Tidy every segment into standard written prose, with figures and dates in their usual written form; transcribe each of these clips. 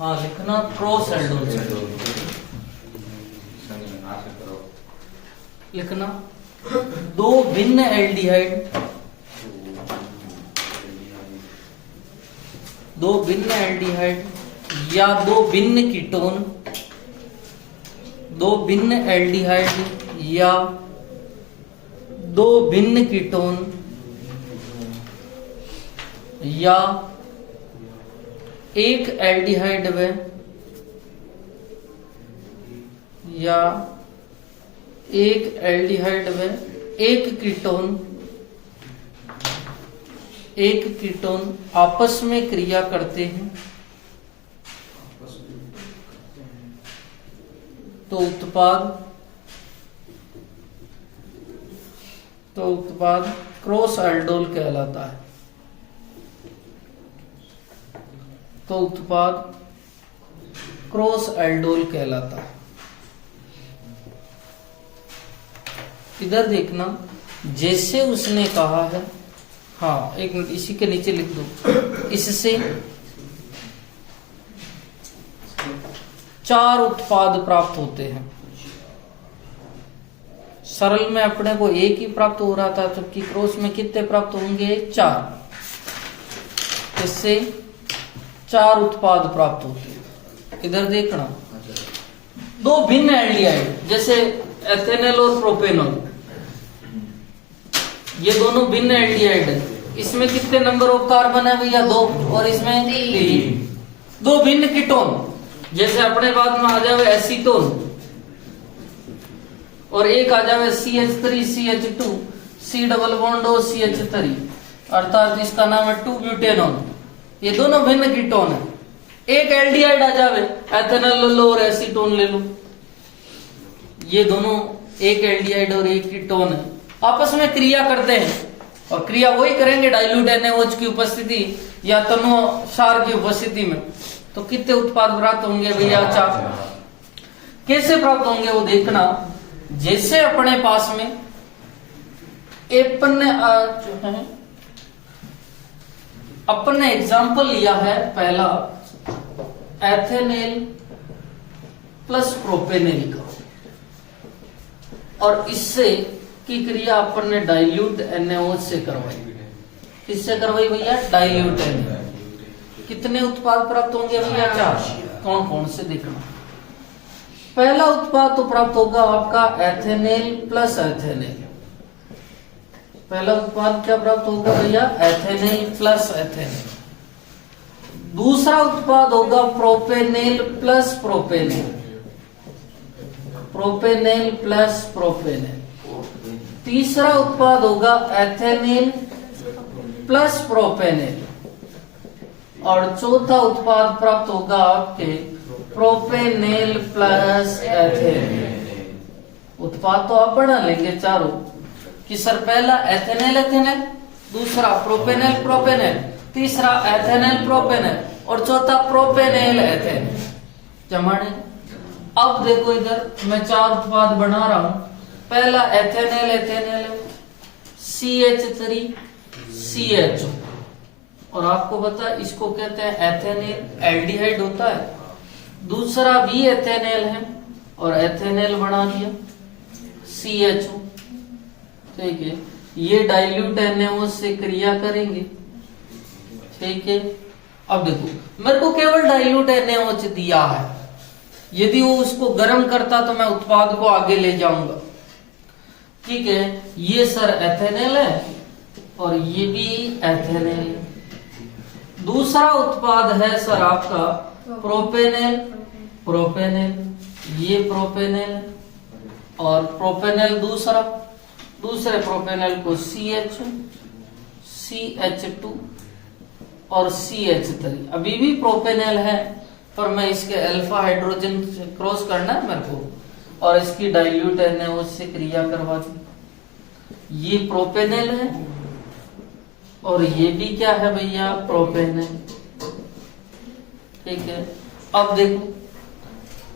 हाँ लिखना cross aldol से लिखना दो भिन्न एल्डिहाइड या दो भिन्न कीटोन या दो भिन्न कीटोन या एक एल्डिहाइड व एक कीटोन आपस में क्रिया करते हैं तो उत्पाद क्रॉस एल्डोल कहलाता है। तो उत्पाद क्रॉस एल्डोल कहलाता है। इधर देखना, जैसे उसने कहा है, हाँ एक मिनट इसी के नीचे लिख दो, इससे 4 उत्पाद प्राप्त होते हैं। सरल में अपने को एक ही प्राप्त हो रहा था, जबकि क्रॉस में कितने प्राप्त होंगे? 4। इससे 4 उत्पाद प्राप्त होते हैं। इधर देखना, दो भिन्न एल्डिहाइड जैसे एथेनॉल और प्रोपेनॉल, ये दोनों भिन्न एल्डिहाइड है। इसमें कितने नंबर ऑफ कार्बन है भैया? 2, और इसमें 3। दो भिन्न कीटोन जैसे अपने बाद में आ जावे एसीटोन और एक आ जावे CH3 CH2 C double bond और CH3, अर्थात इसका नाम है 2-ब्यूटेनॉल। ये दोनों भिन्न कीटोन है। एक एल्डिहाइड आ जावे, एथेनॉल ले लो और एसीटोन ले लो, ये दोनों एक एल्डिहाइड और एक कीटोन है, आपस में क्रिया करते हैं। और क्रिया वही करेंगे डाइल्यूट NaOH की उपस्थिति या तनु क्षार की उपस्थिति में। तो कितने उत्पाद प्राप्त होंगे भैया? 4। कैसे प्राप्त होंगे वो देखना, जैसे अपने पास में अपने एग्जाम्पल लिया है पहला एथेनेल प्लस प्रोपेनेल का, और इससे की क्रिया अपन ने डाइल्यूट NaOH से करवाई। किससे करवाई भैया? Dilute NaOH। कितने उत्पाद प्राप्त होंगे भैया? 4। कौन कौन से देखना। पहला उत्पाद तो प्राप्त होगा आपका एथेनेल प्लस एथेनेल। पहला उत्पाद क्या प्राप्त होगा भैया? एथेनेल प्लस एथेनेल। दूसरा उत्पाद होगा प्रोपेनेल प्लस प्रोपेनेल, प्रोपेनेल प्लस प्रोपेनेल। तीसरा उत्पाद होगा एथेनेल प्लस प्रोपेनेल, और चौथा उत्पाद प्राप्त होगा आपके प्रोपेनेल प्लस एथेनेल। उत्पाद तो आप बढ़ा लेंगे चारों कि सर पहला एथेनेल एथेनेल, दूसरा प्रोपेनेल प्रोपेनेल, तीसरा एथेनेल प्रोपेनेल और चौथा प्रोपेनेल एथेनेल। जमाने अब देखो इधर मैं 4 उत्पाद बना रहा हूं। पहला एथेनेल एथेनेल CH3 CHO, और आपको पता है इसको कहते हैं एथेनेल एल्डिहाइड होता है। दूसरा भी एथेनेल है और एथेनेल बना दिया CHO, ठीक है। ये डाइल्यूट NaOH से क्रिया करेंगे, ठीक है। अब देखो मेरे को केवल डाइल्यूट NaOH दिया है, यदि वो उसको गर्म करता तो मैं उत्पाद को आगे ले जाऊंगा, ठीक है। ये सर एथेनेल है और ये भी एथेनेल है। दूसरा उत्पाद है सर आपका प्रोपेनेल प्रोपेनेल, ये प्रोपेनेल और प्रोपेनेल दूसरे प्रोपेनेल को CH CH2 और CH3। अभी भी प्रोपेनेल है पर मैं इसके अल्फा हाइड्रोजन से क्रॉस करना है मेरे को, और इसकी डाइल्यूट NaOH से क्रिया करवा दी। ये प्रोपेनेल है और ये भी क्या है भैया? प्रोपेनेल, ठीक है। अब देखो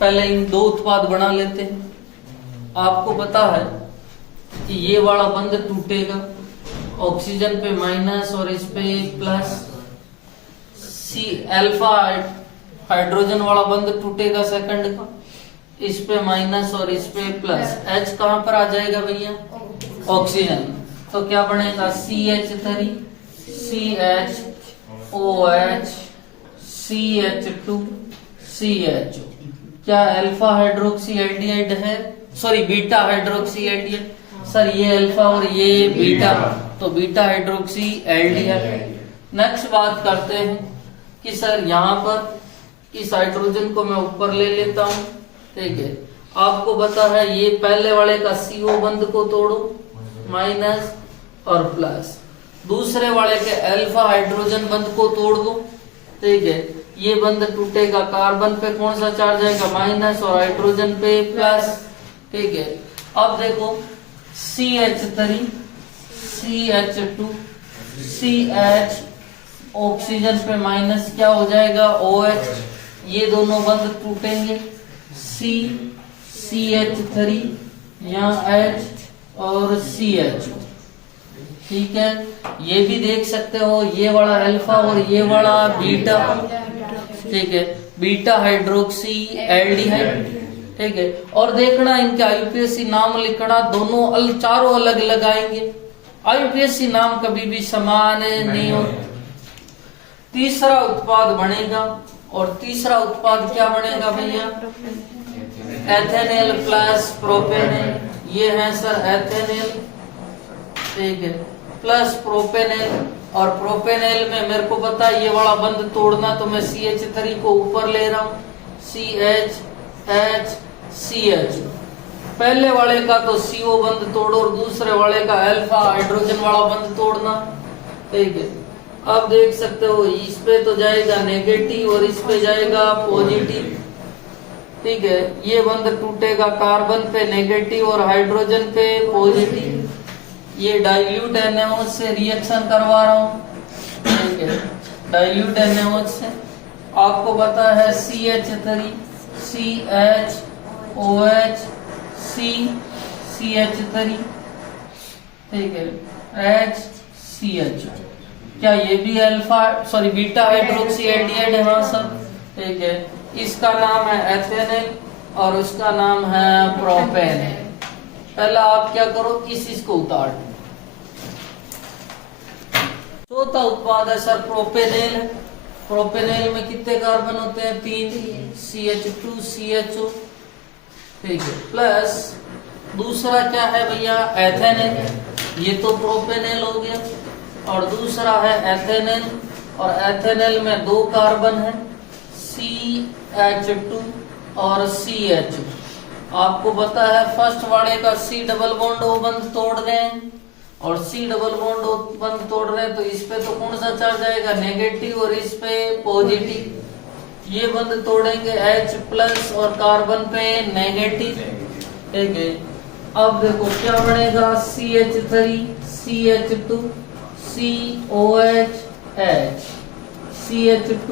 पहले इन 2 उत्पाद बना लेते हैं। आपको पता है कि ये वाला बंध टूटेगा, ऑक्सीजन पे माइनस और इस पे प्लस, सी अल्फा हाइड्रोजन वाला बंध टूटेगा सेकंड का, इस पे माइनस और इस पे प्लस, H कहां पर आ जाएगा भैया, ऑक्सीजन। तो क्या बनेगा CH3 CHOH CH2 CHO। क्या अल्फा हाइड्रोक्सी एल्डिहाइड है, sorry beta hydroxy aldehyde, sir ये अल्फा और ये बीटा, तो बीटा हाइड्रोक्सी एल्डिहाइड। नेक्स्ट बात करते हैं कि सर यहाँ पर इस हाइड्रोजन को मैं ऊपर ले लेता हूं, ठीक है। आपको पता है ये पहले वाले का CO बंध को तोड़ो माइनस और प्लस, दूसरे वाले के अल्फा हाइड्रोजन बंध को तोड़ दो, ठीक है। ये बंध टूटेगा, कार्बन पे कौन सा चार्ज आएगा माइनस और हाइड्रोजन पे प्लस, ठीक है। अब देखो CH3 CH2 CH, ऑक्सीजन पे माइनस क्या हो जाएगा OH, ये दोनों बंध टूटेंगे, CH3 यहाँ H और CH, ठीक है। ये भी देख सकते हो ये वाला अल्फा और ये वाला बीटा, ठीक है, बीटा हाइड्रोक्सी एल्डिहाइड, ठीक है। और देखना इनके IUPAC नाम लिखना, दोनों चारों अलग अलग आएंगे, IUPAC नाम कभी भी समान नहीं होता। तीसरा उत्पाद बनेगा, और तीसरा उत्पाद क्या बनेगा भैया, एथेनेल प्लस प्रोपेनेल, ये है सर एथेनेल, ठीक है, प्लस प्रोपेनेल। और प्रोपेनेल में मेरे को पता है ये वाला बंध तोड़ना, तो मैं CH3 को ऊपर ले रहा हूं, CH CH, पहले वाले का तो CO बंध तोड़ो और दूसरे वाले का अल्फा हाइड्रोजन वाला बंध तोड़ना, ठीक है। अब देख सकते हो इस पे तो जाएगा नेगेटिव और इस पे जाएगा पॉजिटिव, ठीक है। ये बंध टूटेगा कार्बन पे नेगेटिव और हाइड्रोजन पे पॉजिटिव। ये डाइल्यूट NaOH से रिएक्शन करवा रहा हूं, ठीक है, डाइल्यूट NaOH से। आपको पता है CH3 CHOH CH3, ठीक है, HCH। क्या ये भी alpha sorry beta hydroxy aldehyde है, हाँ सर, ठीक है। इसका नाम है एथेनेल और उसका नाम है प्रोपेनेल। पहला आप क्या करो, इस को उतार दो। चौथा उत्पाद है सर प्रोपेनेल। प्रोपेनेल में कितने कार्बन होते हैं, 3, CH2 CHO, ठीक है, प्लस दूसरा क्या है भैया एथेनेल, ये तो प्रोपेनेल हो गया, और दूसरा है एथेनेल, और एथेनेल में 2 कार्बन है, CH2 और CH। आपको पता है फर्स्ट वाले का C डबल बॉन्ड O बंध तोड़ रहे हैं, और C डबल बॉन्ड O बंध तोड़ रहे हैं, तो इस पे तो कौन सा चार्ज आएगा नेगेटिव और इस पे पॉजिटिव। ये बंध तोड़ेंगे H प्लस और कार्बन पे नेगेटिव, ठीक है। अब देखो क्या बनेगा, CH3 CH2 COH H CH2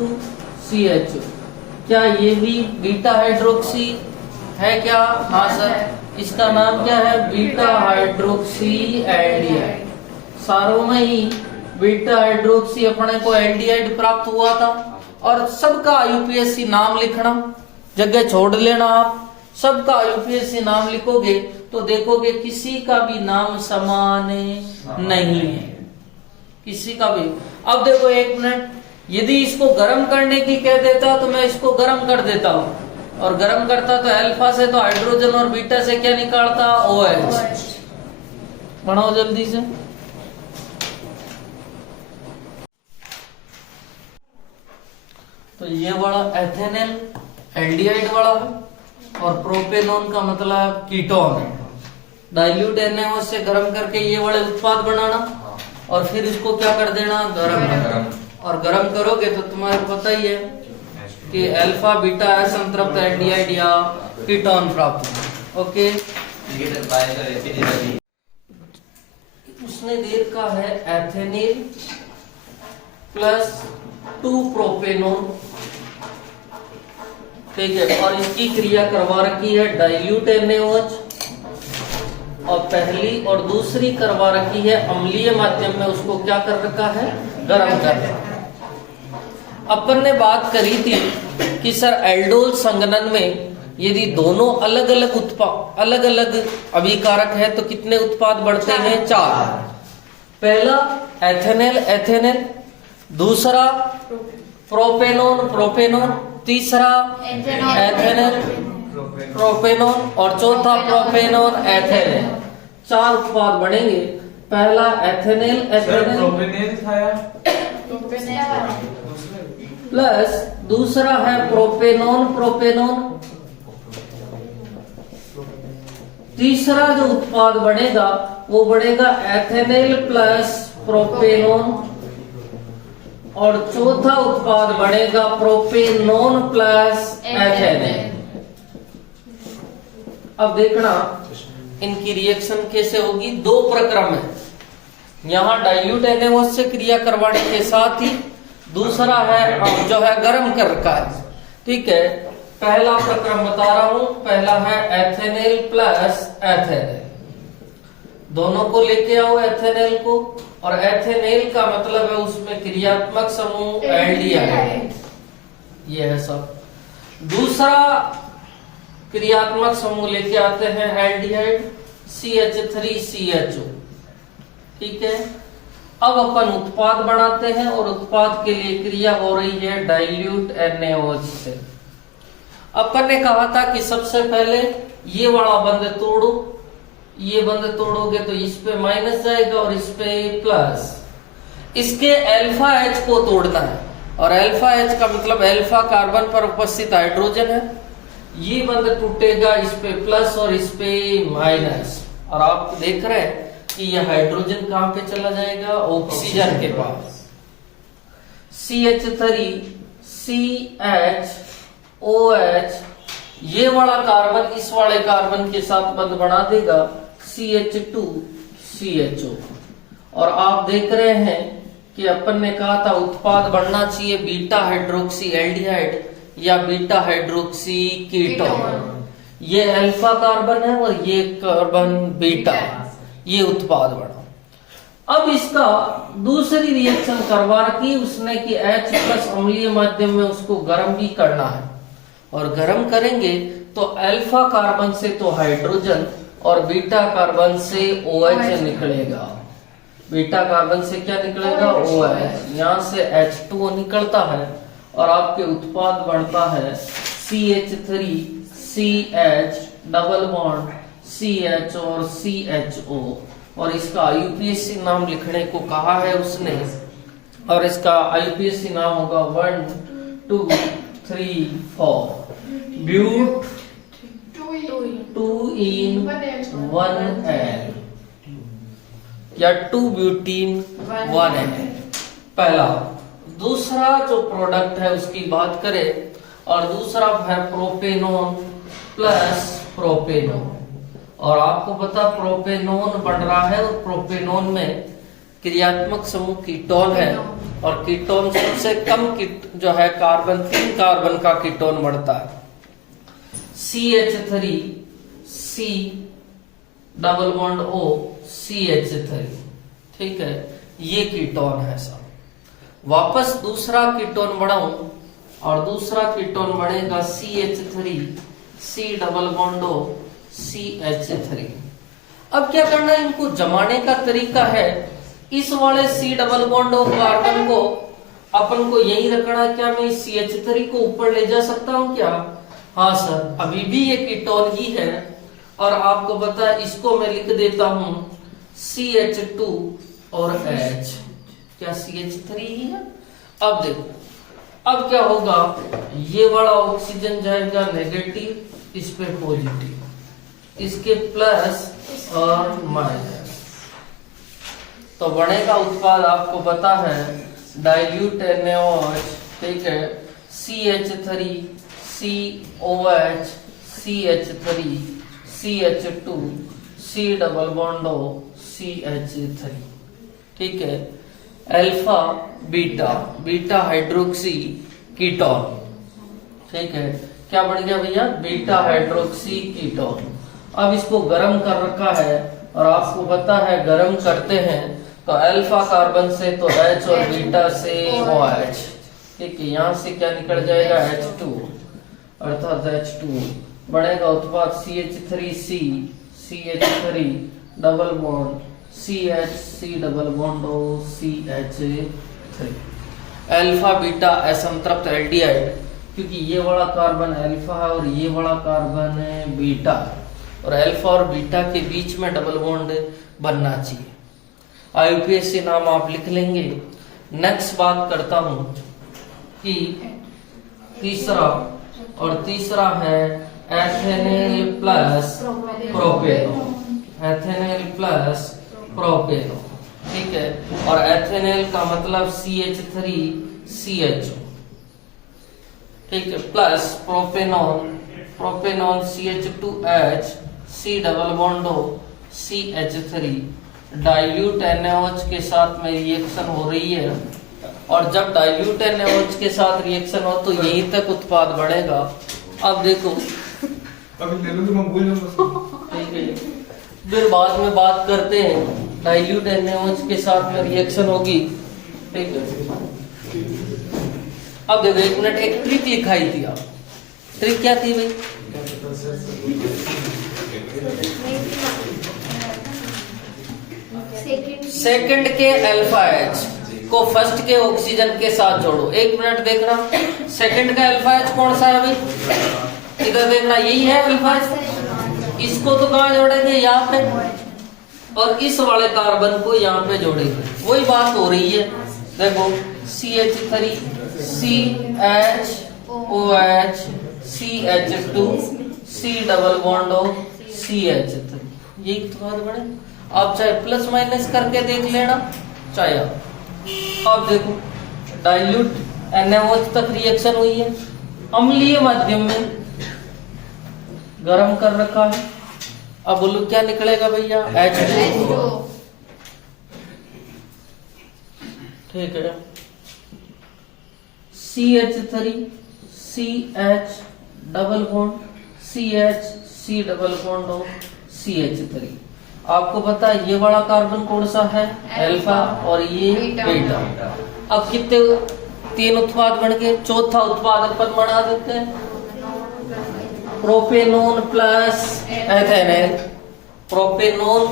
CHO। क्या ये भी बीटा हाइड्रोक्सी है क्या, हाँ सर, इसका नाम क्या है, बीटा हाइड्रोक्सी एल्डिहाइड। सारों में ही बीटा हाइड्रोक्सी अपने को एल्डिहाइड प्राप्त हुआ था, और सबका IUPAC नाम लिखना, जगह छोड़ लेना, आप सबका IUPAC नाम लिखोगे तो देखोगे किसी का भी नाम समान नहीं है, किसी का भी। अब देखो एक मिनट, यदि इसको गर्म करने की कह देता तो मैं इसको गर्म कर देता हूं, और गर्म करता तो अल्फा से तो हाइड्रोजन और बीटा से क्या निकालता, OH। बनाओ जल्दी से। तो ये वाला एथेनेल एल्डिहाइड वाला है, और प्रोपेनोन का मतलब कीटोन है। डाइल्यूट NaOH से गर्म करके ये वाले उत्पाद बनाना, और फिर इसको क्या कर देना, गर्म। और गर्म करोगे तो तुम्हारे पता ही है कि अल्फा बीटा असंतृप्त एल्डिहाइड या कीटोन प्राप्त होगा, ओके। उसने देर का है एथेनेल प्लस 2 प्रोपेनोन, ठीक है, और इसकी क्रिया करवा रखी है डाइल्यूट NaOH, और पहली और दूसरी करवा रखी है अम्लीय माध्यम में, उसको क्या कर रखा है, गर्म कर रखा है। अपन ने बात करी थी कि सर एल्डोल संघनन में यदि दोनों अलग अलग अभिकारक है तो कितने उत्पाद बढ़ते हैं? 4। पहला एथेनॉल एथेनॉल, दूसरा प्रोपेनॉन प्रोपेनॉन, तीसरा एथेनॉल प्रोपेनॉन और चौथा प्रोपेनॉन एथेनॉल। 4 उत्पाद बढ़ेंगे। पहला एथेनॉल एथेनॉल प्लस दूसरा है प्रोपेनॉन प्रोपेनॉन, तीसरा जो उत्पाद बढ़ेगा वो बढ़ेगा एथेनॉल प्लस प्रोपेनॉन और चौथा उत्पाद बढ़ेगा प्रोपेनॉन प्लस एथेनॉल। अब देखना इनकी रिएक्शन कैसे होगी। 2 प्रक्रम है, यहाँ डाइल्यूट NaOH से क्रिया करवाने के साथ ही दूसरा है जो है गर्म कर रखा है। ठीक है, पहला प्रक्रम बता रहा हूं, पहला है एथेनॉल प्लस एथेनॉल। दोनों को लेके आओ एथेनॉल को, और एथेनॉल का मतलब है उसमें क्रियात्मक समूह एल्डिहाइड, ये है सब। दूसरा क्रियात्मक समूह लेके आते हैं एल्डिहाइड CH3CHO। ठीक है, अब अपन उत्पाद बनाते हैं और उत्पाद के लिए क्रिया हो रही है डाइल्यूट NaOH से। अपन ने कहा था कि सबसे पहले ये वाला बंद तोड़ो, ये बंद तोड़ोगे तो इस पे माइनस जाएगा और इस पे प्लस। इसके अल्फा H को तोड़ना है, और अल्फा H का मतलब अल्फा कार्बन पर उपस्थित हाइड्रोजन है। ये बंद टूटेगा, इस पे प्लस और इस पे माइनस, और आप देख रहे हैं कि यह हाइड्रोजन कहां पे चला जाएगा? ऑक्सीजन के पास। CH3 CHOH, ये वाला कार्बन इस वाले कार्बन के साथ बंध बना देगा CH2 CHO। और आप देख रहे हैं कि अपन ने कहा था उत्पाद बढ़ना चाहिए बीटा हाइड्रोक्सी एल्डिहाइड या बीटा हाइड्रोक्सी कीटोन। ये अल्फा कार्बन है और ये कार्बन बीटा, ये उत्पाद बना। अब इसका दूसरी रिएक्शन करवा रखी उसने कि H+ अम्लीय माध्यम में उसको गर्म भी करना है, और गर्म करेंगे तो अल्फा कार्बन से तो हाइड्रोजन और बीटा कार्बन से OH निकलेगा। बीटा कार्बन से क्या निकलेगा? OH। यहाँ से H2O निकलता है और आपके उत्पाद बनता है CH3 CH double bond CH और CHO, और इसका IUPAC नाम लिखने को कहा है उसने, और इसका IUPAC नाम होगा 1 2 3 4 ब्यूट 2 in 1L या 2 ब्यूटीन 1L। पहला। दूसरा जो प्रोडक्ट है उसकी बात करें, और दूसरा है प्रोपेनॉन प्लस प्रोपेनॉन। और आपको पता प्रोपेनॉन बन रहा है, और प्रोपेनॉन में क्रियात्मक समूह कीटोन है, और कीटोन सबसे कम जो है कार्बन 3 कार्बन का कीटोन बढ़ता है। CH3 C double bond O CH3। ठीक है, ये कीटोन है सब। वापस दूसरा कीटोन बढ़ाऊं, और दूसरा कीटोन बढ़ेगा CH3 C double bond O CH3। अब क्या करना है, इनको जमाने का तरीका है, इस वाले C double bond O carbon को अपन को यही रखना है। क्या मैं इस CH3 को ऊपर ले जा सकता हूं क्या? हाँ सर, अभी भी ये कीटोन ही है, और आपको पता है इसको मैं लिख देता हूं CH2 और H। क्या CH3 ही है? अब देखो, अब क्या होगा, ये वाला ऑक्सीजन जाएगा नेगेटिव, इस पे पॉजिटिव, इसके प्लस और माइनस, तो बनेगा उत्पाद आपको पता है डाइल्यूट NaOH। ठीक है, CH3 COH CH3 CH2 C double bond O CH3। ठीक है, alpha beta beta hydroxy ketone. ठीक है, क्या बन गया भैया? Beta hydroxy ketone. अब इसको गर्म कर रखा है, और आपको पता है गर्म करते हैं तो अल्फा कार्बन से तो H और बीटा से OH। ठीक है, यहाँ से क्या निकल जाएगा? H2। अर्थात H2 बनेगा उत्पाद CH3C CH3 double bond CH double bond CH3 alpha beta असंतृप्त एल्डिहाइड, क्योंकि ये वाला कार्बन अल्फा है और ये वाला कार्बन बीटा, और अल्फा और बीटा के बीच में डबल बॉन्ड बनना चाहिए। IUPAC नाम आप लिख लेंगे। नेक्स्ट बात करता हूं कि तीसरा है ethanol plus propanol, ethanol plus propanol, ठीक है। और एथेनॉल का मतलब CH3CHO, ठीक है, plus propanol CH2H C double bond CH3 dilute NaOH के साथ में रिएक्शन हो रही है, और जब डाइल्यूट NaOH के साथ रिएक्शन हो तो यहीं तक उत्पाद बढ़ेगा। अब देखो अभी ले लो तो मैं भूल जाऊंगा, ठीक है, फिर बाद में बात करते हैं। डाइल्यूट NaOH के साथ में रिएक्शन होगी, ठीक है। अब देखो एक मिनट, एक ट्रिक लिखाई थी, आप ट्रिक क्या थी भाई? सेकंड के अल्फा H को फर्स्ट के ऑक्सीजन के साथ जोड़ो। एक मिनट देखना, सेकंड का अल्फा H कौन सा है भाई? इधर देखना, यही है अल्फा H। इसको तो कहाँ जोड़ेंगे? यहाँ पे, और इस वाले कार्बन को यहाँ पे जोड़ेंगे। वही बात हो रही है, देखो CH3 CHOH CH2 C double bond CH3, ये उत्पाद बने। आप चाहे प्लस माइनस करके देख लेना, चाहे आप देखो डाइल्यूट NaOH तक रिएक्शन हुई है, अम्लीय माध्यम में गर्म कर रखा है। अब बोलो क्या निकलेगा भैया? H2, ठीक है। CH3 CH double bond CH C double bond CH3। आपको पता है ये वाला कार्बन कौन सा है? अल्फा, और ये बीटा। अब कितने, 3 उत्पाद बन गए। चौथा उत्पाद अपन बना देते हैं, propanol plus ethanol, propanol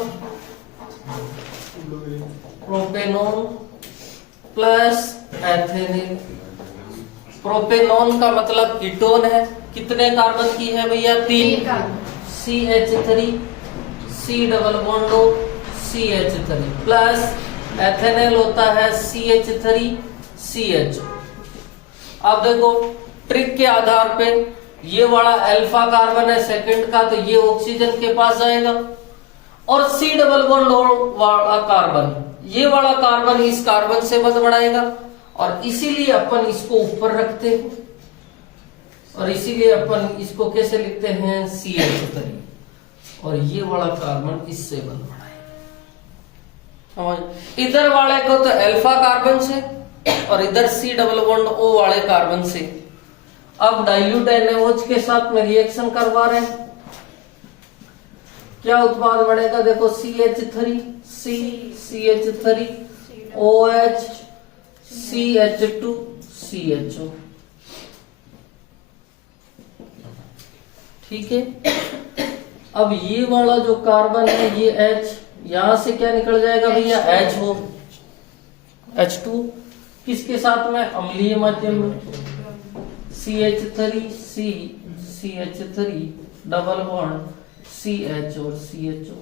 plus ethanol. Propanol का मतलब कीटोन है, कितने कार्बन की है भैया? 3, CH3 C double bond CH3 plus ethanol होता है CH3 CH। अब देखो ट्रिक के आधार पे, ये वाला अल्फा कार्बन है सेकंड का, तो ये ऑक्सीजन के पास जाएगा, और C डबल बॉन्ड वाला कार्बन, ये वाला कार्बन इस कार्बन से बंध बनाएगा, और इसीलिए अपन इसको ऊपर रखते हैं, और इसीलिए अपन इसको कैसे लिखते हैं? CH3, और ये वाला कार्बन इससे बंध बनाएगा। इधर वाले को तो अल्फा कार्बन से, और इधर C डबल बॉन्ड O वाले कार्बन से। अब डाइल्यूट NaOH के साथ में रिएक्शन करवा रहे हैं, क्या उत्पाद बनेगा? देखो CH3 C CH3 OH CH2 CHO, ठीक है। अब ये वाला जो कार्बन है, ये H, यहां से क्या निकल जाएगा भैया? HO, H2 किसके साथ में? अम्लीय माध्यम में, CH3 C CH3 double bond CH और CHO,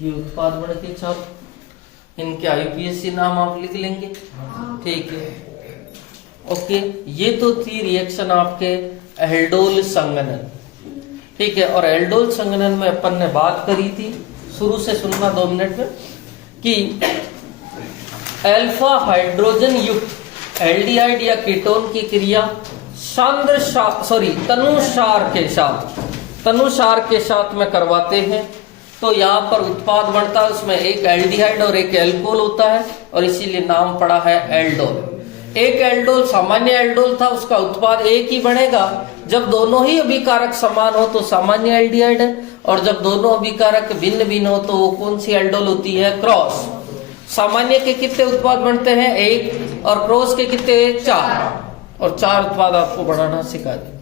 ये उत्पाद बन के छाप। इनके IUPAC नाम आप लिख लेंगे, ठीक है, ओके। ये तो थी रिएक्शन आपके एल्डोल संघनन, ठीक है। और एल्डोल संघनन में अपन ने बात करी थी, शुरू से सुनना 2 मिनट में, कि अल्फा हाइड्रोजन युक्त एल्डिहाइड या कीटोन की क्रिया तनुसार के साथ में करवाते हैं, तो यहाँ पर उत्पाद बनता है, उसमें एक एल्डिहाइड और एक एल्कोहल होता है, और इसीलिए नाम पड़ा है एल्डोल। एक एल्डोल सामान्य एल्डोल था, उसका उत्पाद एक ही बनेगा जब दोनों ही अभिकारक समान हो तो सामान्य एल्डिहाइड है, और जब दोनों अभिकारक भिन्न भिन्न हो तो वो कौन सी एल्डोल होती है? क्रॉस। सामान्य के कितने उत्पाद बनते हैं? 1, और क्रॉस के कितने? 4। और 4 उत्पाद आपको बढ़ाना सिखा देंगे।